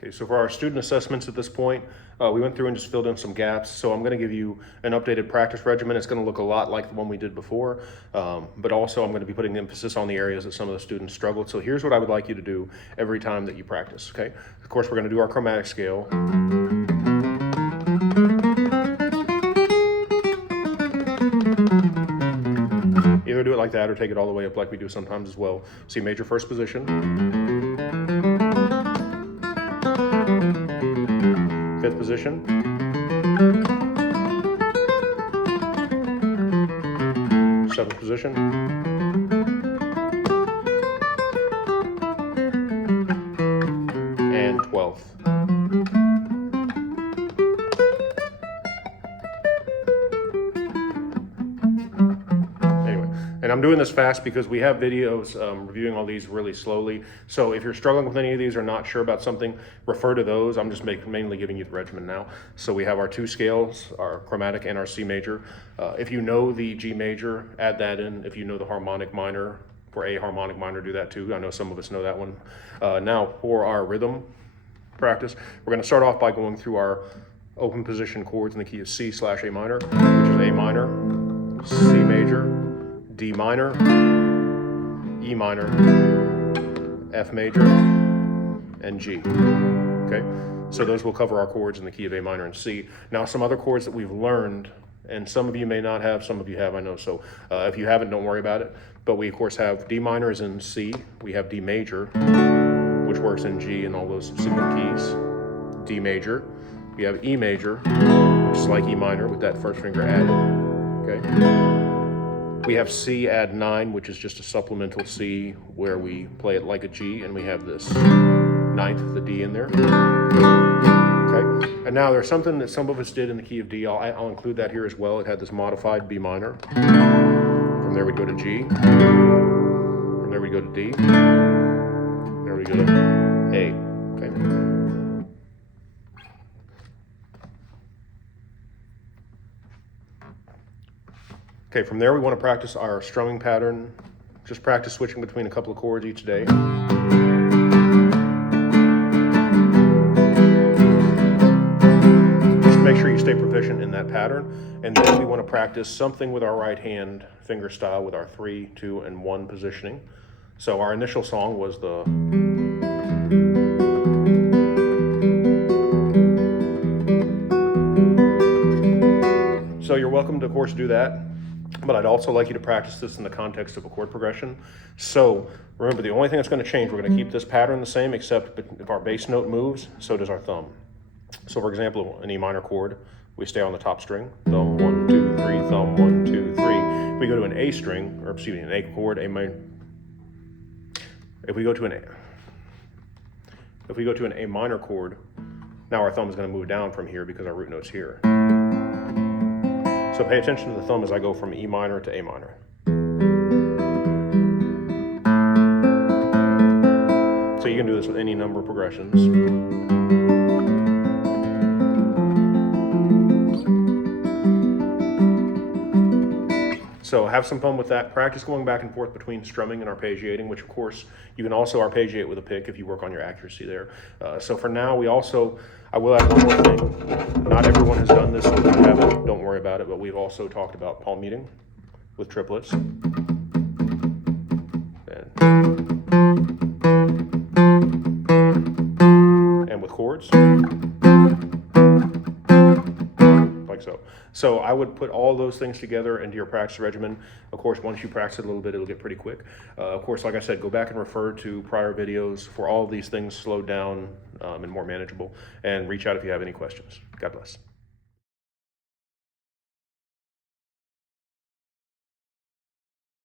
Okay, so for our student assessments at this point, we went through and just filled in some gaps. So I'm going to give you an updated practice regimen. It's going to look a lot like the one we did before, but also I'm going to be putting emphasis on the areas that some of the students struggled. So here's what I would like you to do every time that you practice, okay? Of course, we're going to do our chromatic scale. Either do it like that or take it all the way up like we do sometimes as well. C major first position. Fifth position. Seventh position. And 12th. And I'm doing this fast because we have videos reviewing all these really slowly. So if you're struggling with any of these or not sure about something, refer to those. I'm just mainly giving you the regimen now. So we have our two scales, our chromatic and our C major. If you know the G major, add that in. If you know the harmonic minor, for A harmonic minor, do that too. I know some of us know that one. Now for our rhythm practice, we're going to start off by going through our open position chords in the key of C/A minor, which is A minor, C major, D minor, E minor, F major, and G, okay? So those will cover our chords in the key of A minor and C. Now some other chords that we've learned, and some of you may not have, some of you have, I know, so if you haven't, don't worry about it. But we of course have D minor is in C, we have D major, which works in G and all those subsequent keys, D major, we have E major, which is like E minor with that first finger added, okay? We have C add 9, which is just a supplemental C where we play it like a G, and we have this ninth of the D in there. Okay, and now there's something that some of us did in the key of D. I'll include that here as well. It had this modified B minor. From there we go to G. From there we go to D. There we go to A. Okay. Okay, from there we want to practice our strumming pattern. Just practice switching between a couple of chords each day. Just make sure you stay proficient in that pattern. And then we want to practice something with our right hand finger style with our 3, 2, and 1 positioning. So our initial song was the So you're welcome to, of course, do that. But I'd also like you to practice this in the context of a chord progression. So remember, the only thing that's going to change, we're going to keep this pattern the same, except if our bass note moves, so does our thumb. So for example, an E minor chord, we stay on the top string, thumb 1, 2, 3, thumb 1, 2, 3. If we go to an A string, or excuse me, an A chord, A minor. If we go to an A minor chord, now our thumb is going to move down from here because our root note's here. So pay attention to the thumb as I go from E minor to A minor. So you can do this with any number of progressions. So have some fun with that. Practice going back and forth between strumming and arpeggiating, which of course you can also arpeggiate with a pick if you work on your accuracy there. So for now, I will add one more thing. Not everyone has done this, so if you haven't, don't worry about it, but we've also talked about palm muting with triplets. And with chords. Like so. So I would put all those things together into your practice regimen. Of course, once you practice it a little bit, it'll get pretty quick. Of course, like I said, go back and refer to prior videos for all of these things slowed down and more manageable. And reach out if you have any questions. God bless.